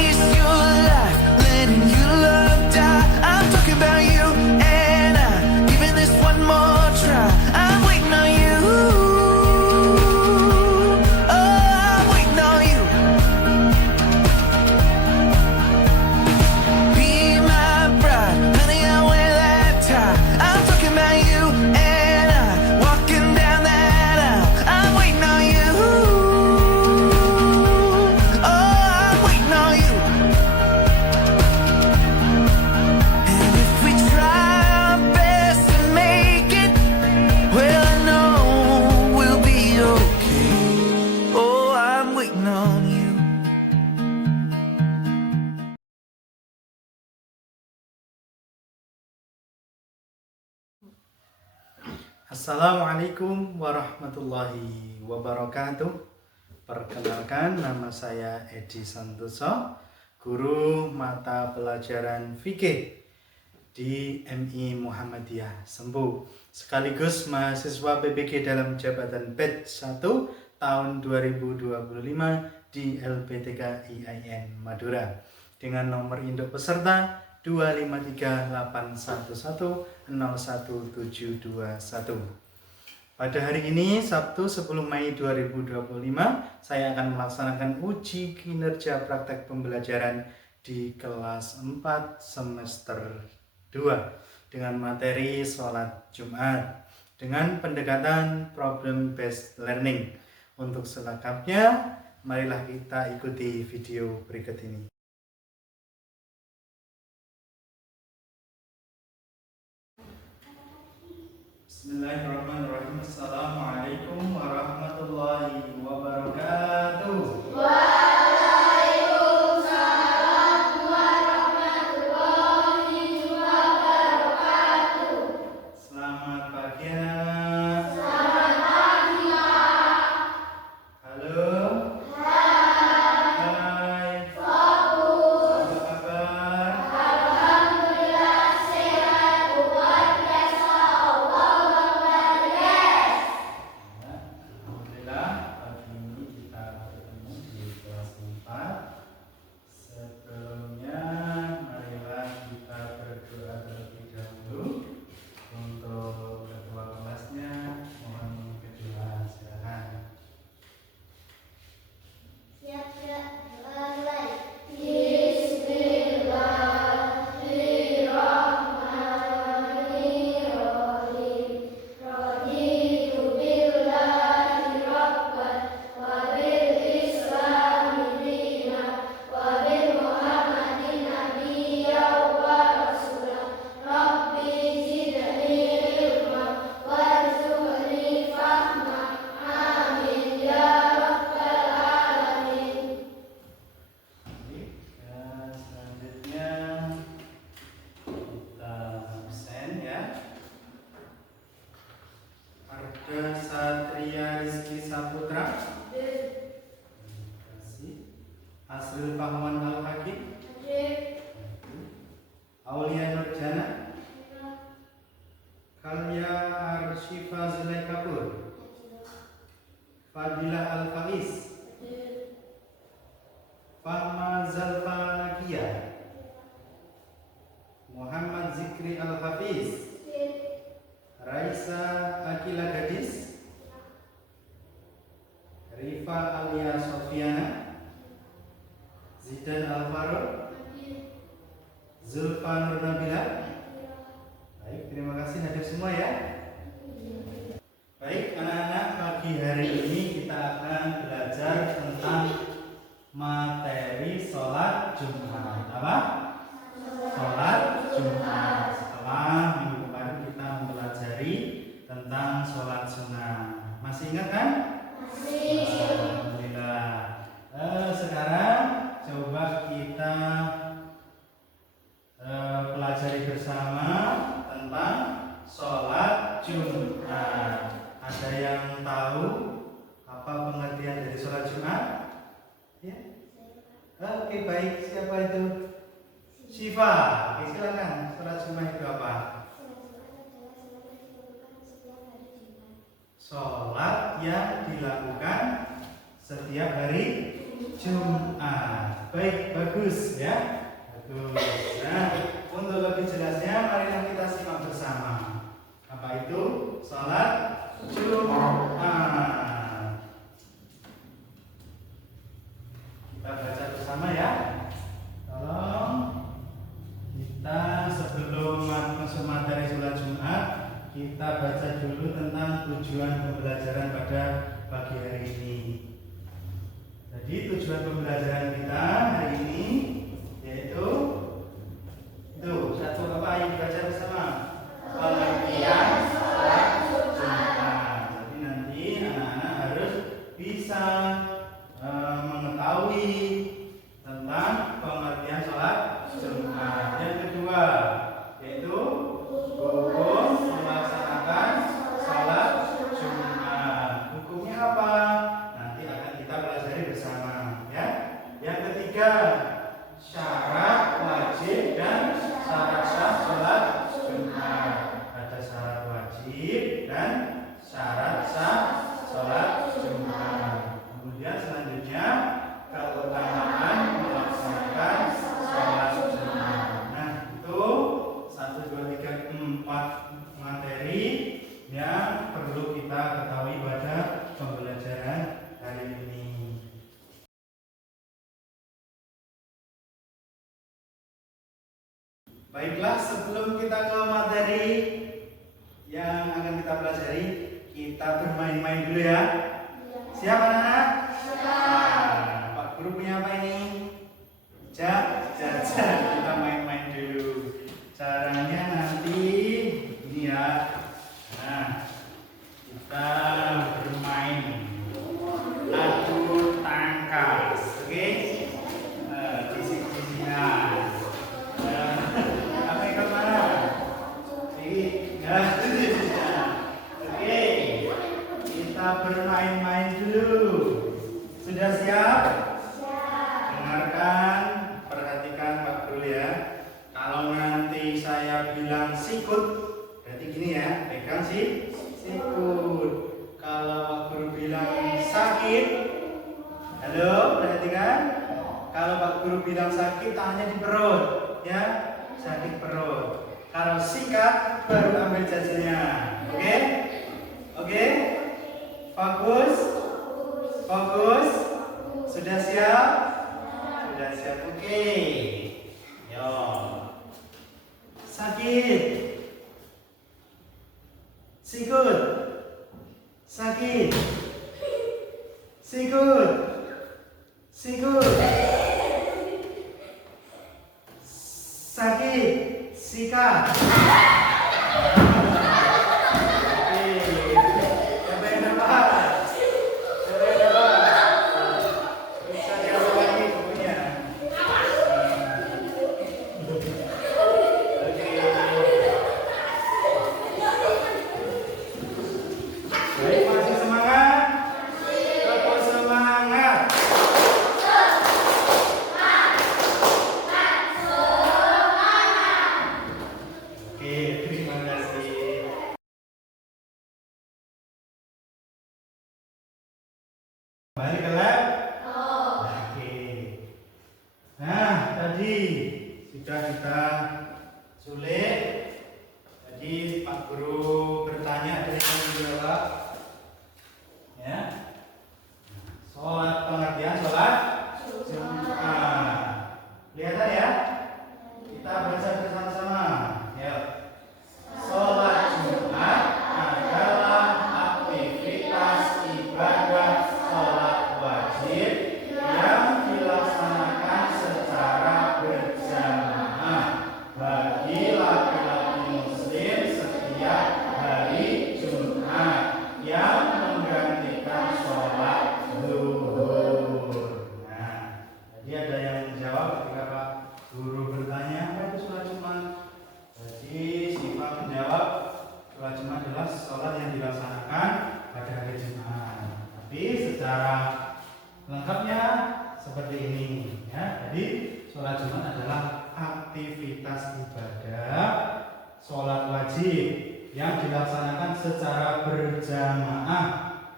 waste your life letting your love die. I'm talking about you and I, giving this one more try. I'm waiting on you. Oh, I'm waiting on you. Be my bride, honey, I'll wear that tie. I'm talking about you and I, walking down that aisle. I'm waiting on you. Oh, I'm waiting on you. And if we try our best to make it, well, I know we'll be okay. Oh, I'm waiting on you. Assalamualaikum warahmatullahi wabarakatuh. Perkenalkan, nama saya Edi Santoso, guru mata pelajaran fikih di MI Muhammadiyah Sempu, sekaligus mahasiswa PPG dalam jabatan batch 1 tahun 2025 di LPTK IAIN Madura dengan nomor induk peserta 25381101721. Pada hari ini, Sabtu 10 Mei 2025, saya akan melaksanakan uji kinerja praktek pembelajaran di kelas 4 semester 2 dengan materi sholat Jumat dengan pendekatan problem based learning. Untuk selengkapnya, marilah kita ikuti video berikut ini. Bismillahirrahmanirrahim. Assalamualaikum warahmatullahi wabarakatuh. Waalaikumsalam warahmatullahi wabarakatuh. Selamat pagi anak. Selamat pagi, Pak. Halo. Hai. Hai. Fokus. Apa kabar? Alhamdulillah sehat. Luar biasa. Allahu Akbar. Yes. Alhamdulillah, pagi ini kita bertemu di kelas 4. Sebelumnya, marilah kita berdoa terlebih dahulu. Untuk ketua kelasnya, mohon kedua silakan. Siap-siap. Doa mulai. Bismillahirrahmanirrahim. Raditu billahi rabban wa bil islami dinan wa bi Muhammadin nabiyyan wa rasulan. Rabbi zidni ilman warzuqni fahman. Amin ya rabbal alamin. Baik, selanjutnya kita absen ya. Arda Satria Rizky Saputra. Terima kasih. Asrul Fahman Al-Hakim. Aulia Nurjana. Kalya Arshifa Zulaikapur. Fadilah Al-Faiz. Fahma Zalfa Nakia. Muhammad Zikri Al-Hafiz. Raisa Akila Gadis. Rifa Alia Sofiana. Zidan Al-Farud. Zulfa Nur Nabila. Baik, terima kasih hadir semua ya. Baik anak-anak, pagi hari ini kita akan belajar tentang materi sholat Jumat. Apa? Sholat Jumat. Setelah minggu kemarin kita mempelajari tentang sholat sunnah. Masih ingat kan? Masih. Alhamdulillah. Sekarang coba kita pelajari bersama tentang sholat Jumat. Ada yang tahu apa pengertian dari sholat Jumat? Ya? Oke, baik. Siapa itu? Syifa. Oke, silakan. Sholat Jumat itu apa? Sholat yang dilakukan setiap hari Jumat. Baik, bagus ya. Bagus. Nah, untuk lebih jelasnya mari kita simak bersama. Apa itu sholat Jumat? Kita baca bersama ya. Tolong kita sebelum masuk materi sholat Jumat, kita baca dulu tentang tujuan pembelajaran pada pagi hari ini. Jadi tujuan pembelajaran kita hari ini yaitu itu satu apa yang dibaca bersama? Pengertian sholat Jumat. Jadi nanti anak-anak harus bisa mengetahui tentang pengertian sholat Jumat. Yang kedua yaitu hukum melaksanakan sholat Jumat. Hukumnya apa? Nanti akan kita pelajari bersama ya. Yang ketiga syarat wajib dan syarat sah sholat Jumat. Ada syarat wajib dan syarat sah sholat Jumat. Kemudian selanjutnya keutamaan melaksanakan sholat Jumat. Nah itu 1, 2, 3, 4 materi yang perlu kita ketahui pada pembelajaran hari ini. Baiklah, sebelum kita ke materi yang akan kita pelajari, kita bermain-main dulu ya. Siap anak-anak? Nah, Pak Guru punya apa ini? Jajan. Kita main-main dulu. Caranya nanti ini ya. Nah, kita bermain adu tangkas, oke? Bisik-bisikan. Apa yang mana? Ini, oke. Kita bermain-main dulu. Sudah siap? Dengarkan, perhatikan Pak Guru ya. Kalau nanti saya bilang sikut, berarti gini ya, pegang sikut. Kalau Pak Guru bilang sakit, halo, perhatikan. Kalau Pak Guru bilang sakit, tangannya di perut, ya, sakit perut. Kalau sikat, baru ambil jajannya, oke? Oke? Fokus? Fokus? Sudah siap? Sudah siap, oke. Yo. Sakit. Sikut. Sakit. Sikut. Sikut. Sakit. Sikat. Siapa yang dapat? Siapa yang dapat? Bisa diambil lagi bukunya. Baik, masih semangat? Tetap semangat. Oke, terima kasih. Kembali ke lab? Oke. Nah, tadi sudah kita sulit. Jadi Pak Guru bertanya, ada yang menjawab? Ya. Sholat, pengertian sholat Jumat. Kelihatan ya? Kita baca bersama-sama. Ya. Sholat Jumat adalah aktivitas ibadah sholat wajib yang dilaksanakan secara berjamaah bagi laki-laki muslim setiap hari Jumat yang menggantikan sholat zuhur. Nah, jadi ada yang menjawab ketika Pak Guru bertanya apa itu sholat Jumat. Jadi Siva menjawab sholat Jumat adalah sholat yang dilaksanakan pada hari Jumat. Tapi secara lengkapnya seperti ini ya. Jadi sholat Jumat adalah aktivitas ibadah sholat wajib yang dilaksanakan secara berjamaah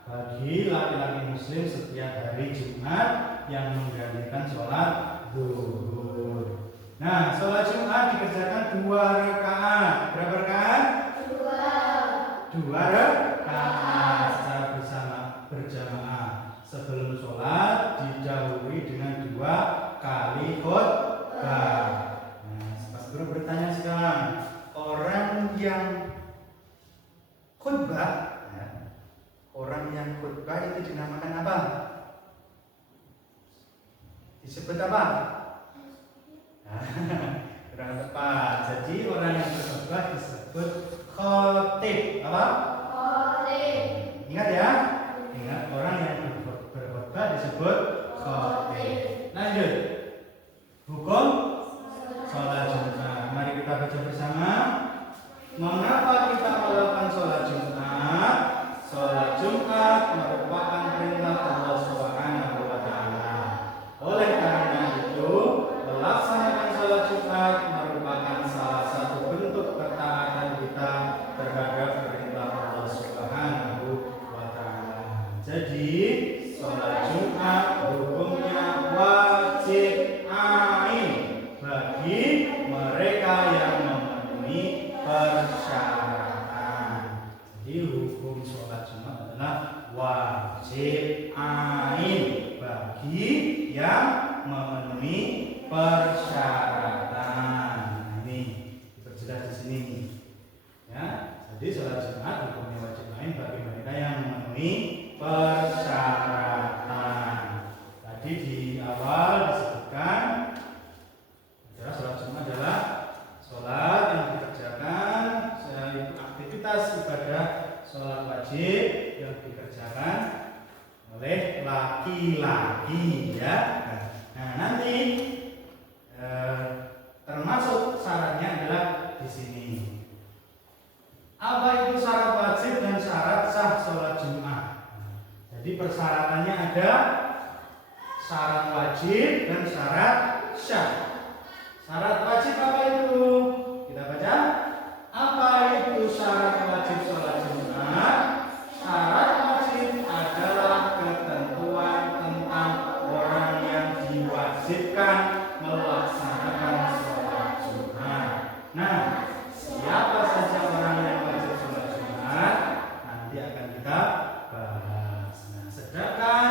bagi laki-laki muslim setiap hari Jumat yang menggantikan sholat zuhur. Nah, sholat Jumat dikerjakan 2 rakaat. Berapa rakaat? 2 rakaat secara berjamaah. Sebelum sholat didahului dengan 2 kali khutbah. Nah, Mas Guru bertanya sekarang, orang yang khutbah, itu dinamakan apa? Disebut apa? Kurang tepat. Jadi orang yang berkhutbah disebut khatib. Apa? Khatib. Ingat ya? Ingat, orang yang berkhutbah disebut khatib. Lanjut. Hukum sholat Jumat. Mari kita baca bersama. Mengapa kita melakukan sholat Jumat? Sholat Jumat merupakan perintah Allah Subhanahu wa Ta'ala. Oleh karena itu, melaksanakan sholat Jumat merupakan salah satu bentuk ketaatan kita terhadap perintah Allah Subhanahu wa Ta'ala. Jadi, sholat Jumat hukumnya wajib ain bagi mereka yang memenuhi persyaratan. Jadi, hukum sholat Jumat adalah wajib ain bagi yang memenuhi persyaratan. Ini diperjelas di sini. Ya, jadi sholat Jumat hukumnya wajib ain bagi mereka yang memenuhi persyaratan. Tadi di awal disebutkan adalah sholat Jumat adalah sholat yang dikerjakan, yaitu aktivitas ibadah sholat wajib yang dikerjakan oleh laki-laki, ya. Nah, nanti termasuk syaratnya adalah di sini. Apa itu syarat wajib dan syarat sah sholat Jumat? Jadi persyaratannya ada syarat wajib dan syarat sah. Syarat wajib apa itu? Kita baca. Apa itu syarat wajib sholat Jumat? Syarat wajib adalah ketentuan tentang orang yang diwajibkan melaksanakan sholat Jumat. Nah, siapa saja orang yang wajib sholat Jumat? Nanti akan kita bahas. Nah, sedangkan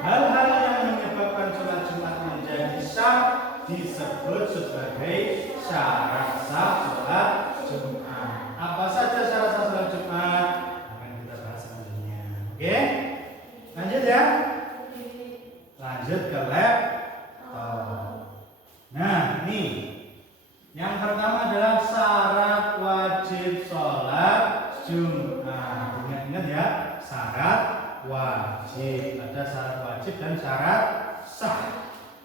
hal-hal yang menyebabkan sholat Jumat menjadi sah disebut sebagai syarat sah sholat Jumat. Apa saja syarat sah sholat Jumat? Akan kita bahas selanjutnya. Oke? Lanjut ya. Lanjut ke laptop. Nah, ini yang pertama adalah syarat wajib sholat Jumat. Ingat-ingat ya, syarat wajib. Ada syarat wajib dan syarat sah.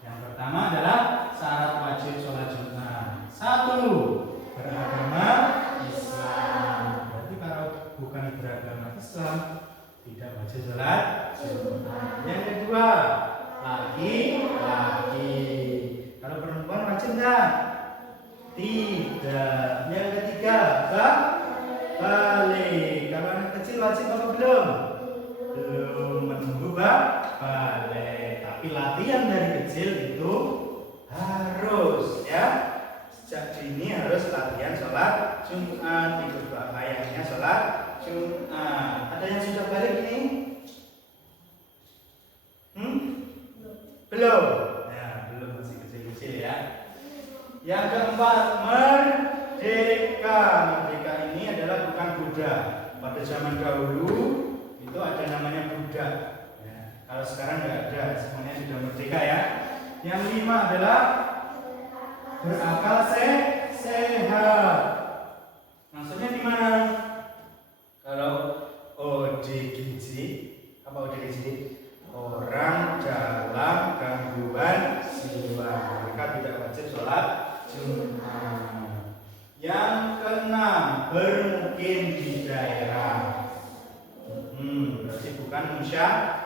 Yang pertama adalah syarat wajib sholat Jumat. 1. Beragama Islam. Berarti kalau bukan beragama Islam tidak wajib sholat Jumat. Yang kedua, laki-laki. Kalau perempuan wajib enggak? Tidak. Yang ketiga, balik. Kalau anak kecil wajib apa belum? Belum, menunggu balik. Tapi latihan dari kecil itu harus, ya. Sejak dini harus latihan sholat Jumat, ikut ayahnya sholat Jumat. Ada yang sudah balik ini? Belum. Ya, belum, masih kecil-kecil ya. Yang keempat, merdeka. Merdeka ini adalah bukan budak. Pada zaman dahulu itu ada namanya budak. Ya, kalau sekarang nggak ada, semuanya sudah merdeka ya. Yang 5 adalah berakal sehat. Maksudnya di mana? Kalau ODGJ, apa ODGJ? Orang dalam gangguan jiwa, mereka tidak wajib sholat Jumat. Yang keenam, bermukim di daerah. Berarti bukan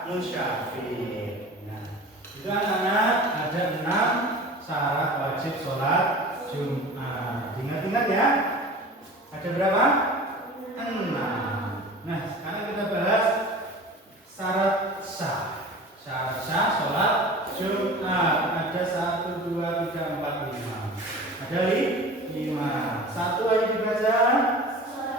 musyafir. Nah, itu anak-anak ada 6 syarat wajib sholat Jumat. Ingat-ingat ya. Ada berapa? 6. Nah, sekarang kita bahas syarat sah Syarat sah sholat Jumat. Ada 1, 2, 3, 4, 5. Ada 5. Satu aja dibaca.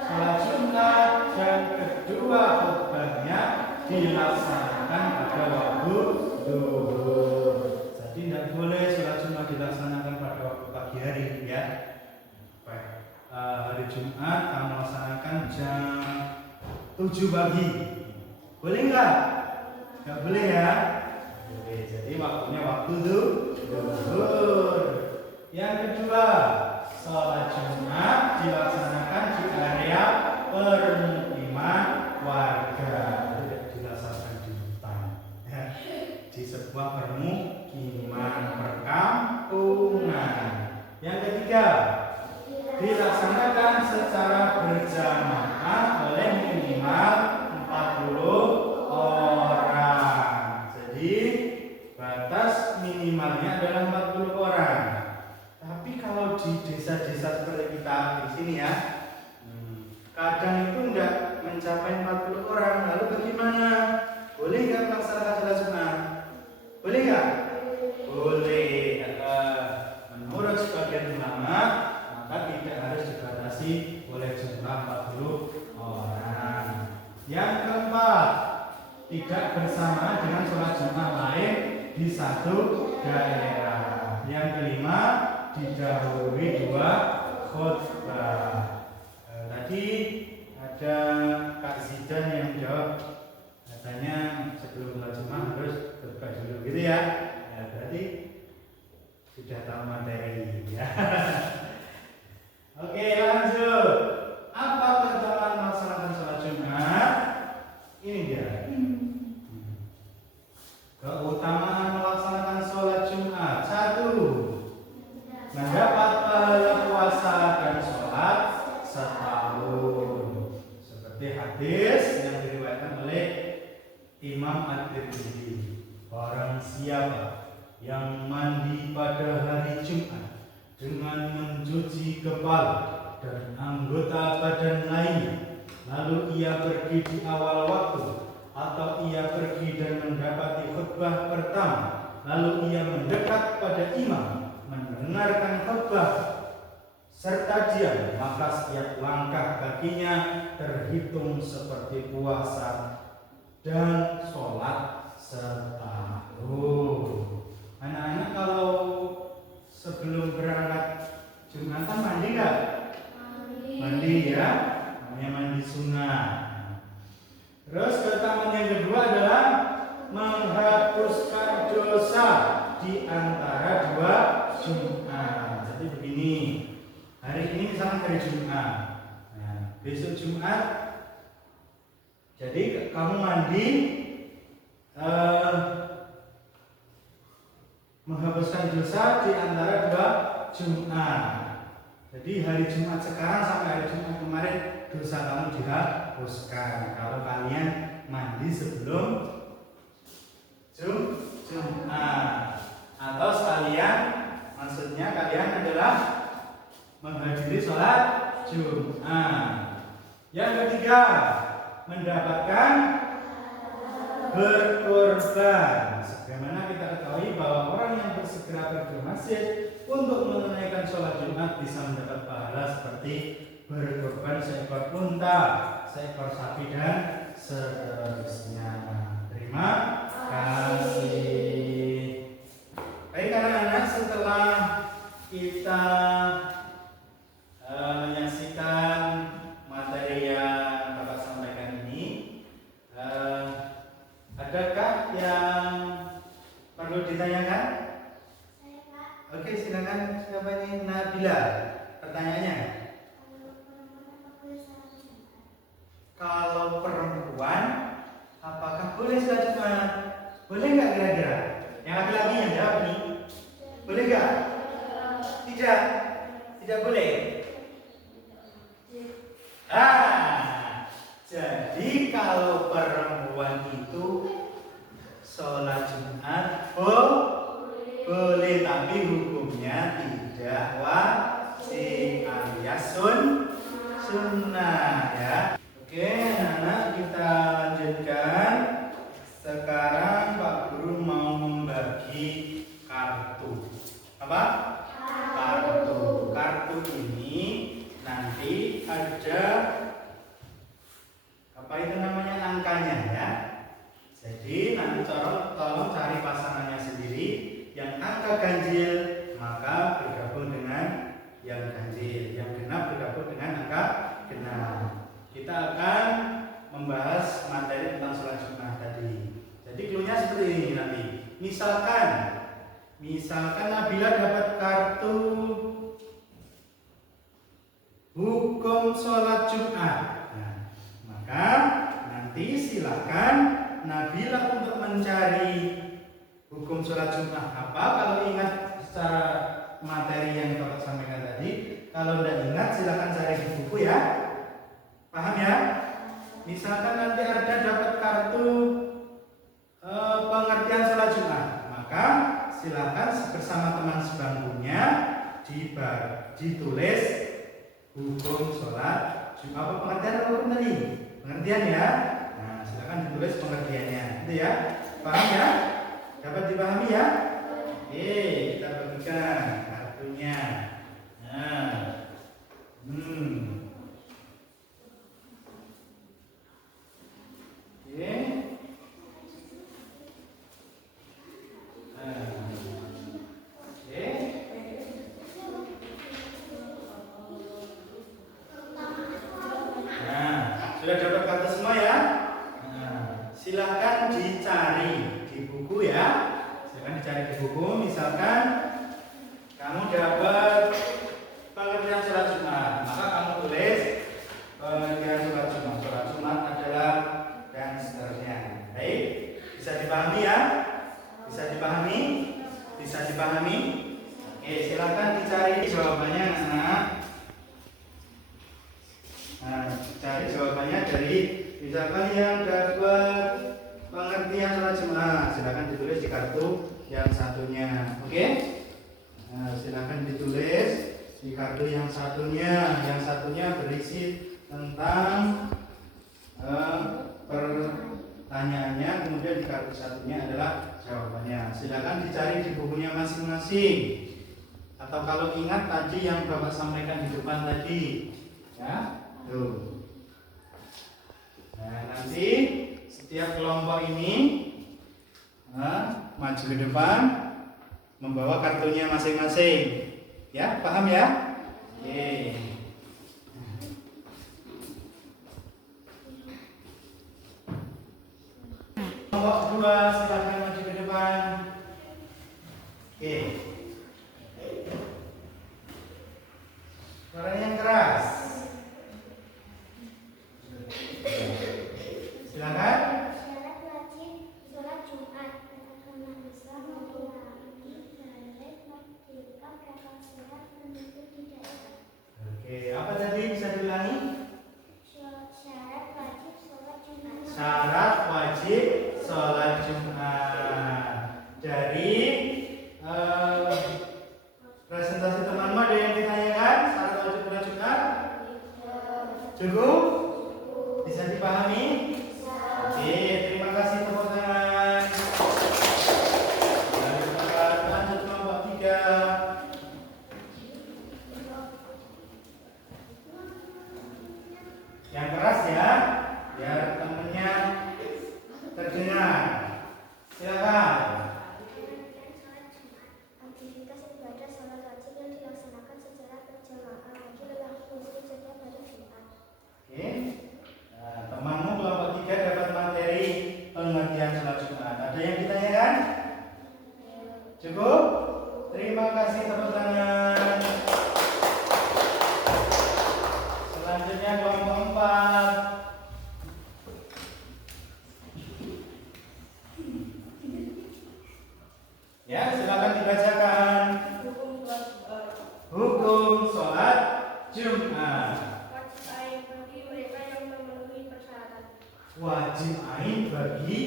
Sholat Jumat dan kedua khutbahnya dilaksanakan pada waktu zuhur. Jadi tidak boleh sholat Jumat dilaksanakan pada waktu pagi hari ya. Hari Jumat kamu laksanakan jam 7 pagi. Boleh nggak? Nggak boleh ya? Boleh. Jadi waktunya waktu zuhur. Yang kedua, sholat Jumat dilaksanakan di area permukiman warga, tidak dilaksanakan di hutan, ya. Di sebuah permukiman perkampungan. Yang ketiga, dilaksanakan secara berjamaah oleh minimal 40 orang. Jadi batas minimalnya adalah 40 orang. Tapi kalau di desa-desa seperti kita di sini ya, kadang itu enggak mencapai 40 orang. Lalu bagaimana? Boleh nggak melaksanakan sholat Jumat? Boleh nggak? Boleh. Menurut sebagian ulama, maka tidak harus dibatasi oleh jumlah 40 orang. Yang keempat, tidak bersamaan dengan sholat Jumat lain di satu daerah. Yang kelima, didahului 2 khutbah. Tadi ada Kak Zidan yang jawab, katanya sebelum sholat Jumat harus khutbah dulu gitu ya. Berarti sudah tahu materi ya. Oke, lanjut. Apa keutamaan melaksanakan sholat Jumat? Ini dia. Keutamaan melaksanakan sholat Jumat. 1. Mendapat pahala puasa dan sholat setahun. Seperti hadis yang diriwayatkan oleh Imam At-Tirmidzi. Barang siapa yang mandi pada hari Jumat dengan mencuci kepala dan anggota badan lainnya, lalu ia pergi di awal waktu, atau ia pergi dan mendapati khutbah pertama, lalu ia mendekat pada imam mendengarkan khutbah serta diam, maka setiap langkah kakinya terhitung seperti puasa dan sholat setahun. Anak-anak kalau sebelum berangkat Jumatan mandi nggak? Mandi ya, namanya mandi sunnah. Terus keutamaan yang kedua adalah menghapuskan dosa di antara 2 Jumat. Jadi begini, hari ini misalnya hari Jumat, nah, besok Jumat, jadi kamu mandi, menghapuskan dosa di antara 2 Jumat. Jadi hari Jumat sekarang sampai hari Jumat kemarin dosa kamu dihapuskan kalau kalian mandi sebelum Jumat. Atau sekalian, maksudnya kalian adalah menghadiri sholat Jumat. Yang ketiga, mendapatkan berkorban. Sebagaimana kita ketahui bahwa orang yang bersegera pergi ke masjid untuk menunaikan sholat Jumat bisa mendapat pahala seperti berkorban seekor unta, seekor sapi dan seterusnya. Terima kasih. Baik anak-anak, setelah kita menyaksikan materi yang Bapak sampaikan ini, adakah yang perlu ditanyakan? Oke, silakan. Siapa ini? Nabila. Pertanyaannya? Kalau perempuan, apakah boleh sholat Jumat? Boleh nggak kira-kira? Yang laki-laki yang jawab nih. Boleh nggak? Tidak. Tidak boleh. Jadi kalau perempuan itu sholat Jumat boleh, tapi hukumnya tidak wajib alias sunnah ya. Oke, anak-anak, kita lanjutkan. Sekarang Pak Guru kartu. Apa? Kartu. Kartu ini nanti ada apa itu namanya, angkanya ya. Jadi nanti tolong cari pasangannya sendiri. Yang angka ganjil maka bergabung dengan yang ganjil, yang genap bergabung dengan angka genap. Kita akan membahas materi tentang sholat Jumat tadi. Jadi cluenya seperti ini nanti. Misalkan Nabila dapat kartu hukum sholat Jumat. Nah, maka nanti silakan Nabila untuk mencari hukum sholat Jumat apa. Kalau ingat secara materi yang Bapak sampaikan tadi, kalau tidak ingat silakan cari di buku ya. Paham ya? Misalkan nanti ada dapat kartu pengertian sholat Jumat, maka silakan bersama teman sebangkunya ditulis hukum sholat Jumat. Apa pengertian apa hukum tadi? Pengertian ya. Nah, silakan ditulis pengertiannya, gitu ya. Paham ya? Dapat dipahami ya? Oke, kita bagikan kartunya. Nah, oke. Sudah dapat kartu semua ya? Nah, silahkan dicari di buku ya. Silahkan dicari di buku. Misalkan kamu dapat pengertian sholat Jumat, maka kamu tulis pengertian sholat Jumat. Sholat Jumat adalah dan seterusnya. Baik, bisa dipahami ya? Bisa dipahami? Bisa dipahami? Oke, silahkan dicari jawabannya anak-anak. Nah, cari jawabannya dari misalkan yang dapat pengertian sholat Jumat, silakan ditulis di kartu yang satunya. Oke? Nah, silakan ditulis di kartu yang satunya. Yang satunya berisi tentang pertanyaannya, kemudian di kartu satunya adalah jawabannya. Silakan dicari di bukunya masing-masing. Atau kalau ingat tadi yang Bapak sampaikan di depan tadi, ya. Tuh. Nah, nanti setiap kelompok ini maju ke depan membawa kartunya masing-masing. Ya, paham ya? Oke. Kelompok kedua silakan maju ke depan. Oke. Suaranya yang keras. Silakan. Syarat wajib sholat Jumat agama Islam memiliki dalil menunjukkan kapal sehat menuju di daerah. Oke, apa tadi bisa diulangi? Syarat wajib sholat Jumat. Syarat wajib sholat Jumat. Dari presentasi teman-teman ada yang ditanyakan syarat wajib sholat Jumat? Cukup? Bisa dipahami? Oke, terima kasih tepuk tangan. Lanjut kelompok 3. Yang keras ya, biar temennya terdengar. Silakan. Aktivitas ibadah sholat wajib yang dilaksanakan secara berjamaah bagi lelaki muslim setiap hari Jumat. Oke. Nah, temanmu kelompok 3 dapat materi pengertian sholat Jumat. Ada yang ditanyakan? Cukup? Terima kasih, tepuk tangan. Selanjutnya kelompok 4. Ya, silakan dibacakan. Hukum sholat Jumat. Wajib ain bagi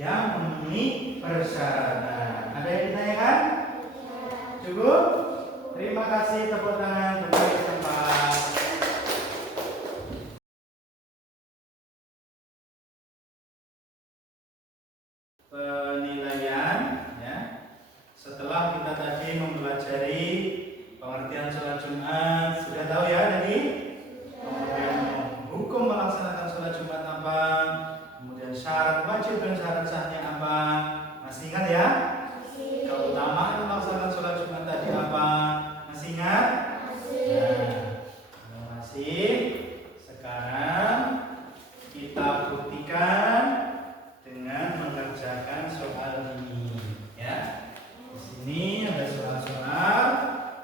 yang memenuhi persyaratan. Ada yang ditanyakan? Cukup? Terima kasih, tepuk tangan kembali ke tempat. Penilaian ya. Setelah kita tadi tadi mempelajari pengertian sholat Jumat. Sudah tahu ya tadi? Kemudian hukum melaksanakan sholat Jumat apa? Kemudian syarat wajib dan syarat sahnya apa? Masih ingat ya? Keutamaan melaksanakan sholat Jumat tadi apa? Masih ingat? Kalau masih, sekarang kita buktikan dengan mengerjakan soal ini, ya. Di sini ada soal-soal,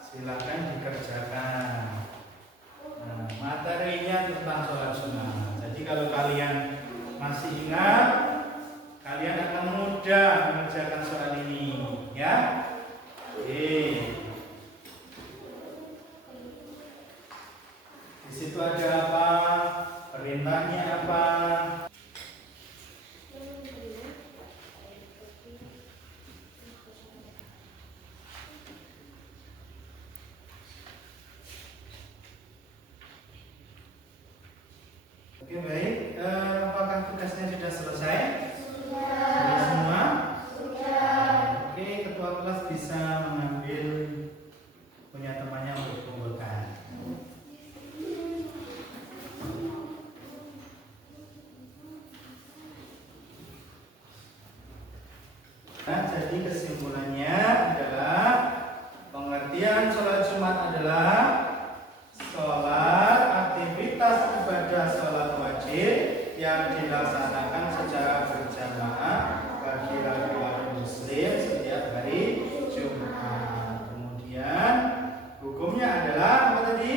silakan dikerjakan. Nah, materinya tentang sholat Jumat. Jadi kalau kalian masih ingat, kalian akan mudah mengerjakan soal ini, ya. Oke. Di situ ada apa? Perintahnya apa? Oke, baik. Apakah tugasnya sudah selesai? Sudah semua? Oke, ketua kelas bisa mengambil punya temannya untuk dikumpulkan. Nah, jadi kesimpulannya adalah pengertian sholat Jumat adalah sholat aktivitas ibadah sholat wajib yang dilaksanakan secara berjamaah bagi laki-laki muslim setiap hari Jumat. Kemudian hukumnya adalah apa tadi?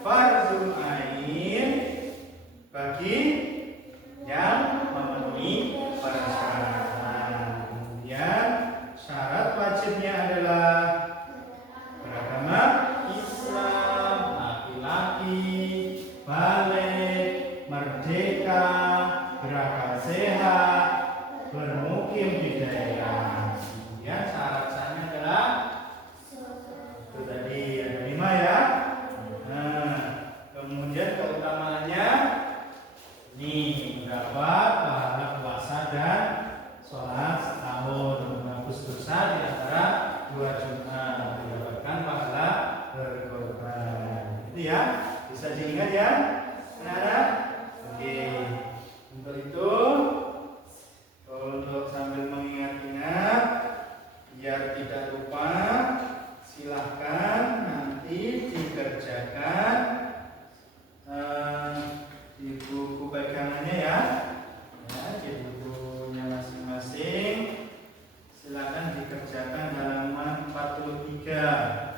Fardhu ain bagi yang memenuhi persyarat. Kemudian syarat wajibnya adalah beragama Islam, laki-laki, balik, merdeka, berakal sehat, bermukim di daerah. Kemudian syarat sahnya adalah itu tadi ada 5 ya. Nah, kemudian keutamaannya ini mendapat pahala puasa dan sholat setahun, menghapus dosa di antara 2 Jumat, mendapatkan pahala berkorban. Itu ya, bisa diingat ya, anak-anak. Oke, untuk itu, untuk sambil mengingat-ingat, biar tidak lupa, silahkan nanti dikerjakan di buku pegangannya ya. Di bukunya masing-masing silakan dikerjakan halaman 43.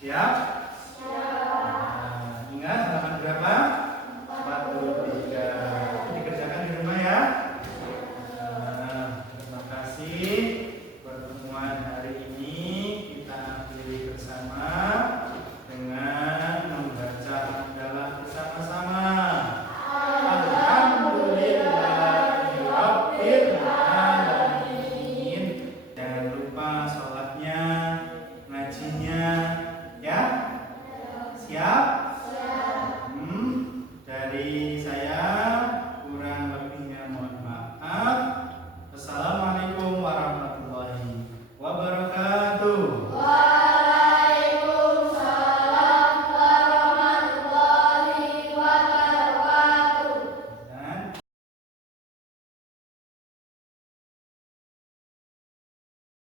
Siap?